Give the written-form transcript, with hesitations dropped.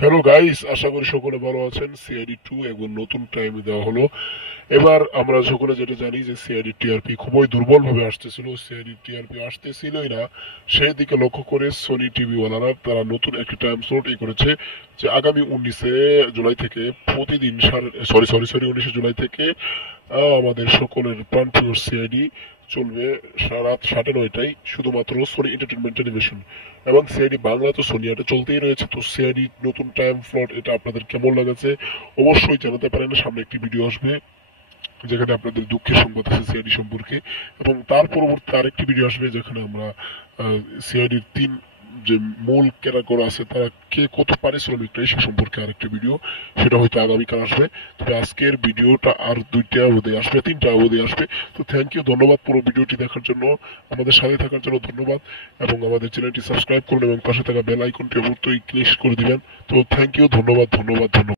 Hello guys, আশা করি সকলে ভালো আছেন। সিআইডি 2 একবার নতুন টাইম দেওয়া হলো। এবার আমরা সকলে যেটা জানি যে সিআইডি টিআরপি খুবই দুর্বল ভাবে আসতেছিল, সিআইডি টিআরপি আসতেছিলই না। সেই দিকে লক্ষ্য করে সোনি টিভি ওয়ালারা তারা নতুন একটি টাইম স্লট করেছে যে আগামী 19 জুলাই থেকে প্রতিদিন সরি 19 জুলাই থেকে আমাদের সকলের প্রাণপ্রিয় সিআইডি চলবে রাত 9:30টায়, শুধুমাত্র সোনি এন্টারটেনমেন্ট টেলিভিশন এবং সিআইডি বাংলা। তো সোনি এটা চলতেই রয়েছে। তো সিআইডি নতুন টাইম স্লট এটা আপনাদের কেমন লাগেছে অবশ্যই জানাতে পারেন। সামনে একটি ভিডিও আসবে যেখানে আপনাদের দুঃখের সংবাদ আছে সিআইডি সম্পর্কে, এবং তার পরবর্তী আরেকটি ভিডিও আসবে যেখানে আমরা সিআইডির 3 যে মূল ক্যারাক্টার আছে তারা কে কত পারিশ্রমিক সে সম্পর্কে আরেকটি ভিডিও, সেটা হয়তো আগামীকাল আসবে। তবে আজকের ভিডিওটা আর 2টা অবধি আসবে, 3টা অবধি আসবে। তো থ্যাংক ইউ, ধন্যবাদ পুরো ভিডিওটি দেখার জন্য, আমাদের সাথে থাকার জন্য ধন্যবাদ, এবং আমাদের চ্যানেলটি সাবস্ক্রাইব করুন এবং পাশে থাকা বেল আইকনটি অবশ্যই ক্লিক করে দিবেন। তো থ্যাংক ইউ, ধন্যবাদ ধন্যবাদ ধন্যবাদ।